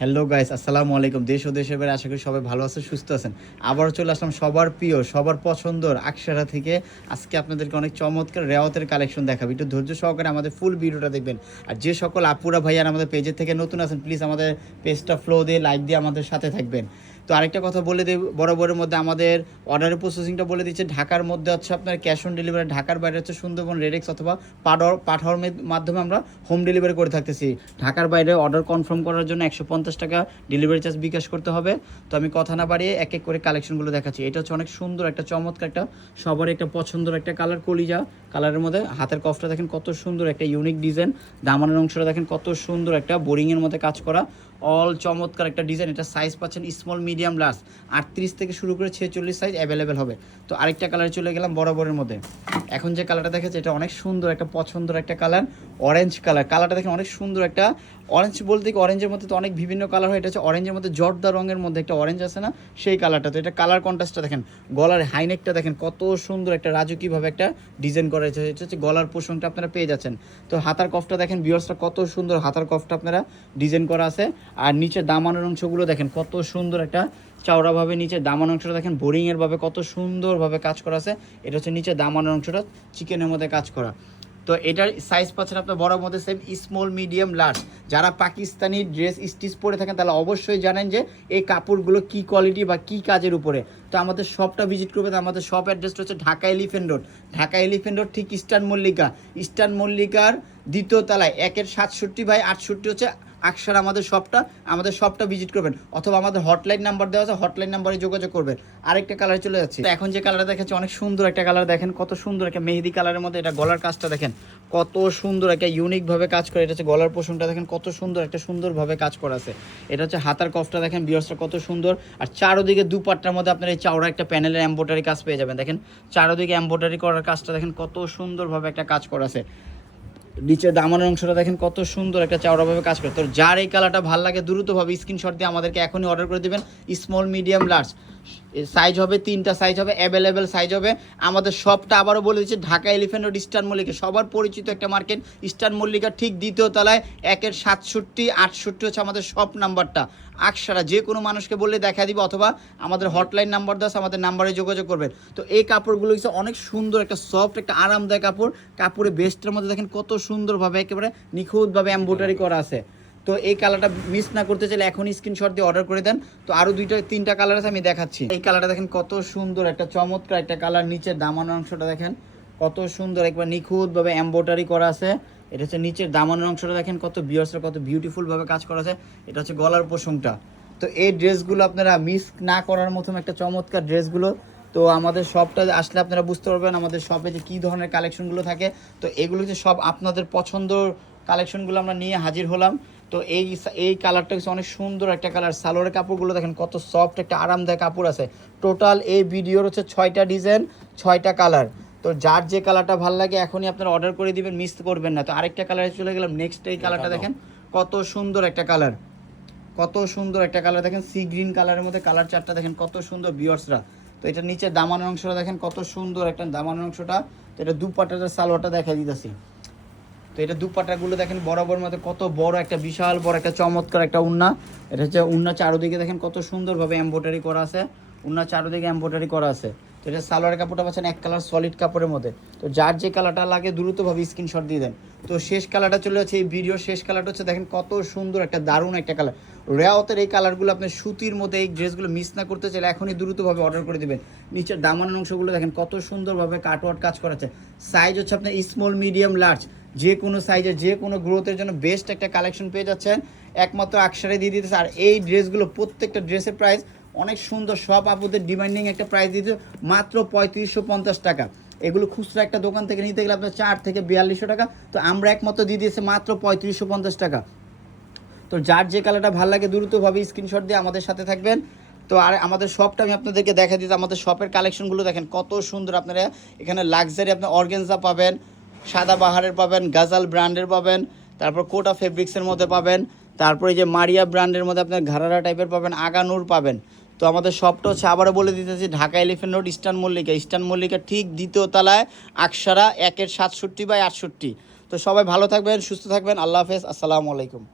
Hello guys, আসসালামু আলাইকুম। দেশ ও দেশের বাইরে আশা করি সবাই ভালো আছেন, সুস্থ আছেন। আবারও চলে আসলাম সবার প্রিয়, সবার পছন্দর আকসারা থেকে। আজকে আপনাদেরকে অনেক চমৎকার রেওয়াতের কালেকশন দেখাবো। একটু ধৈর্য সহকারে আমাদের ফুল ভিডিওটা দেখবেন। আর যে সকল আপুরা ভাইয়ার আমাদের পেজের থেকে নতুন আছেন, প্লিজ আমাদের পেজটা ফলো দিয়ে লাইক দিয়ে আমাদের সাথে থাকবেন। তো আরেকটা কথা বলে দিই, বরাবরের মধ্যে আমাদের অর্ডারের প্রসেসিংটা বলে দিচ্ছে। ঢাকার মধ্যে হচ্ছে আপনার ক্যাশ অন ডেলিভারি, ঢাকার বাইরে হচ্ছে সুন্দরবন রেডেক্স অথবা পাঠাওয়ার মাধ্যমে আমরা হোম ডেলিভারি করে থাকতেছি। ঢাকার বাইরে অর্ডার কনফার্ম করার জন্য 150 টাকা ডেলিভারি চার্জ বিকাশ করতে হবে। তো আমি কথা না বাড়িয়ে এক এক করে কালেকশনগুলো দেখাচ্ছি। এটা হচ্ছে অনেক সুন্দর একটা চমৎকার একটা সবার একটা পছন্দের একটা কালার, কলিজা কালারের মধ্যে। হাতের কফটা দেখেন কত সুন্দর একটা ইউনিক ডিজাইন। দামানের অংশটা দেখেন কত সুন্দর একটা বোরিংয়ের মধ্যে কাজ করা, অল চমৎকার একটা ডিজাইন। এটা সাইজ পাচ্ছেন স্মল, মিডিয়াম, লার্জ, 38 থেকে শুরু করে 46 সাইজ অ্যাভেলেবেল হবে। তো আরেকটা কালারে চলে গেলাম বরাবরের মধ্যে। এখন যে কালারটা দেখাচ্ছে এটা অনেক সুন্দর একটা পছন্দের একটা কালার, অরেঞ্জ কালার। কালারটা দেখেন অনেক সুন্দর একটা অরেঞ্জ, বলতে কি অরেঞ্জের মধ্যে তো অনেক বিভিন্ন কালার হয়। এটা হচ্ছে অরেঞ্জের মধ্যে জর্দা রঙের মধ্যে একটা অরেঞ্জ আছে না, সেই কালারটা। তো এটা কালার কন্ট্রাস্টটা দেখেন, গলার হাইনেকটা দেখেন কত সুন্দর একটা রাজকীয়ভাবে একটা ডিজাইন করা হয়েছে। এটা হচ্ছে গলার পোষণটা আপনারা পেয়ে যাচ্ছেন। তো হাতার কফটা দেখেন ভিউয়ার্সটা কত সুন্দর হাতার কফটা আপনারা ডিজাইন করা আছে। আর নিচে দামানের অংশগুলো দেখেন কত সুন্দর একটা চওড়াভাবে, নিচে দামান অংশটা দেখেন বোরিংয়ের ভাবে কত সুন্দরভাবে কাজ করা আছে। এটা হচ্ছে নিচে দামানের অংশটা চিকেনের মধ্যে কাজ করা। তো এটার সাইজ পাচ্ছেন আপনার বড় মধ্যে সেম স্মল, মিডিয়াম, লার্জ। যারা পাকিস্তানি ড্রেস স্টিচ পরে থাকেন তাহলে অবশ্যই জানেন যে এই কাপড়গুলো কি কোয়ালিটি বা কি কাজের উপরে। তো আমাদের শপটা ভিজিট করবেন। আমাদের শপ অ্যাড্রেসটা হচ্ছে Dhaka elephant road. Dhaka elephant road ঠিক ইস্টার্ন মল্লিকা, ইস্টার্ন মল্লিকার দ্বিতীয় তলায় 1/67/68 হচ্ছে আকসার আমাদের শপটা ভিজিট করবেন, অথবা আমাদের হটলাইন নাম্বার দেওয়া আছে, হটলাইন নাম্বারে যোগাযোগ করবেন। আরেকটা কালার চলে যাচ্ছে। এখন যে কালারটা দেখাচ্ছে অনেক সুন্দর একটা কালার, দেখেন কত সুন্দর একটা মেহেদি কালারের মধ্যে। এটা গলার কাজটা দেখেন কত সুন্দর একটা ইউনিকভাবে কাজ করে। এটা হচ্ছে গলার পোষণটা দেখেন কত সুন্দর একটা সুন্দরভাবে কাজ করা আছে। এটা হচ্ছে হাতার কফটা দেখেন বিয়সটা কত সুন্দর। আর চারোদিকে দুপাট্টার মধ্যে আপনার এই চাওড়া একটা প্যানেলের এমব্রয়ডারি কাজ পেয়ে যাবেন। দেখেন চারোদিকে এমব্রয়ডারি করার কাজটা দেখেন কত সুন্দরভাবে একটা কাজ করা আছে। নিচের দামানের অংশটা দেখেন কত সুন্দর একটা চওড়াভাবে কাজ করে। তো যার এই কালারটা ভালো লাগে দ্রুতভাবে স্ক্রিনশট দিয়ে আমাদেরকে এখনই অর্ডার করে দেবেন। স্মল, মিডিয়াম, লার্জ সাইজ হবে, 3টা সাইজ হবে, অ্যাভেলেবেল সাইজ হবে। আমাদের শপটা আবারও বলে দিচ্ছি Dhaka elephant road, eastern Mallika, সবার পরিচিত একটা মার্কেট। ইস্টার্ন মল্লিকার ঠিক দ্বিতীয় তলায় 1/67/68 হচ্ছে আমাদের শপ নাম্বারটা। আকসারা যে কোনো মানুষকে বললে দেখা দিবে, অথবা আমাদের হটলাইন নাম্বার দেওয়া আছে, আমাদের নাম্বারে যোগাযোগ করবেন। তো এই কাপড়গুলো হচ্ছে অনেক সুন্দর একটা সফট একটা আরামদায়ক কাপড়। কাপড়ে বেস্টের মধ্যে দেখেন কত সুন্দরভাবে একেবারে নিখুঁতভাবে এমব্রয়ডারি করা আছে। তো এই কালারটা মিস না করতে চাইলে এখন স্ক্রিনশট দিয়ে অর্ডার করে দেন। তো আরও 2-3টা কালার আছে, আমি দেখাচ্ছি। এই কালারটা দেখেন কত সুন্দর একটা চমৎকার একটা কালার। নিচের দামানের অংশটা দেখেন কত সুন্দর একবার নিখুঁতভাবে এমব্রয়ডারি করা আছে। এটা হচ্ছে নিচের দামানের অংশটা দেখেন কত বিয়ার্সের কত বিউটিফুলভাবে কাজ করা আছে। এটা হচ্ছে গলার পোষণটা। তো এই ড্রেসগুলো আপনারা মিস না করার মতন একটা চমৎকার ড্রেসগুলো। তো আমাদের শপটা আসলে আপনারা বুঝতে পারবেন আমাদের শপে যে কী ধরনের কালেকশনগুলো থাকে। তো এগুলো হচ্ছে সব আপনাদের পছন্দর কালেকশনগুলো আমরা নিয়ে হাজির হলাম। তো এই কালারটা হচ্ছে অনেক সুন্দর একটা কালার। সালোয়ারের কাপড়গুলো দেখেন কত সফট একটা আরামদায়ক কাপড় আছে। টোটাল এই ভিডিওর হচ্ছে 6টা ডিজাইন, 6টা কালার। তো যার যে কালারটা ভালো লাগে এখনই আপনারা অর্ডার করে দিবেন, মিস করবেন না। তো আরেকটা কালারে চলে গেলাম। নেক্সট এই কালারটা দেখেন কত সুন্দর একটা কালার, কত সুন্দর একটা কালার দেখেন সি গ্রিন কালারের মধ্যে। কালার চারটা দেখেন কত সুন্দর ভিউয়ার্সরা। তো এটা নিচে দামানের অংশটা দেখেন কত সুন্দর একটা দামানের অংশটা। তো এটা দুপাট্টাটা সালোয়ারটা দেখা দিতেছি। তো এটা দুপাট্টাগুলো দেখেন বরাবর মধ্যে কত বড় একটা বিশাল বড় একটা চমৎকার একটা উন্না। এটা হচ্ছে উন্না চারোদিকে দেখেন কত সুন্দরভাবে এমব্রয়ডারি করা আছে। উন্না চারোদিকে এমব্রয়ডারি করা আছে। তো এটা সালোয়ারের কাপড়টা পাচ্ছেন এক কালার সলিড কাপড়ের মধ্যে। তো যার যে কালারটা লাগে দ্রুতভাবে স্ক্রিনশট দিয়ে দেন। তো শেষ কালারটা চলে যাচ্ছে, এই ভিডিওর শেষ কালারটা হচ্ছে দেখেন কত সুন্দর একটা দারুণ একটা কালার। রেওয়াতের এই কালারগুলো আপনি সুতির মধ্যে এই ড্রেসগুলো মিস না করতে চাইলে এখনই দ্রুতভাবে অর্ডার করে দেবেন। নিচের দামানের অংশগুলো দেখেন কত সুন্দরভাবে কাটওয়ার্ক কাজ করেছে। সাইজ হচ্ছে আপনার স্মল, মিডিয়াম, লার্জ, যে কোনো সাইজে যে কোনো গ্রোথের জন্য বেস্ট একটা কালেকশন পেয়ে যাচ্ছেন। একমাত্র আকসারে দিয়ে দিতেছে। আর এই ড্রেসগুলো প্রত্যেকটা ড্রেসের প্রাইস অনেক সুন্দর, সব আপুদের ডিমান্ডিং একটা প্রাইস দিতে মাত্র 3550 টাকা। এগুলো খুচরা একটা দোকান থেকে নিতে গেলে আপনার 4 থেকে 4200 টাকা। তো আমরা একমাত্র দিয়ে দিয়েছি মাত্র 3550 টাকা। তো যার যে কালারটা ভালো লাগে দ্রুতভাবে স্ক্রিনশট দিয়ে আমাদের সাথে থাকবেন। তো আর আমাদের শপটা আমি আপনাদেরকে দেখা দিতে, আমাদের শপের কালেকশনগুলো দেখেন কত সুন্দর। আপনারা এখানে লাক্সারি আপনার অর্গেনজা পাবেন, সাদা বাহারের পাবেন, গাজাল ব্র্যান্ডের পাবেন, তারপর কোটা ফেব্রিক্সের মধ্যে পাবেন, তারপরে এই যে মারিয়া ব্র্যান্ডের মধ্যে আপনার ঘারারা টাইপের পাবেন, আগানুর পাবেন। তো আমাদের শপটা হচ্ছে আবারও বলে দিতেছি Dhaka elephant road, eastern Mallika, eastern Mallika ঠিক দ্বিতীয় তলায়, আকসারা 1/67/68। তো সবাই ভালো থাকবেন, সুস্থ থাকবেন, আল্লাহ হাফেজ, আসসালামু আলাইকুম।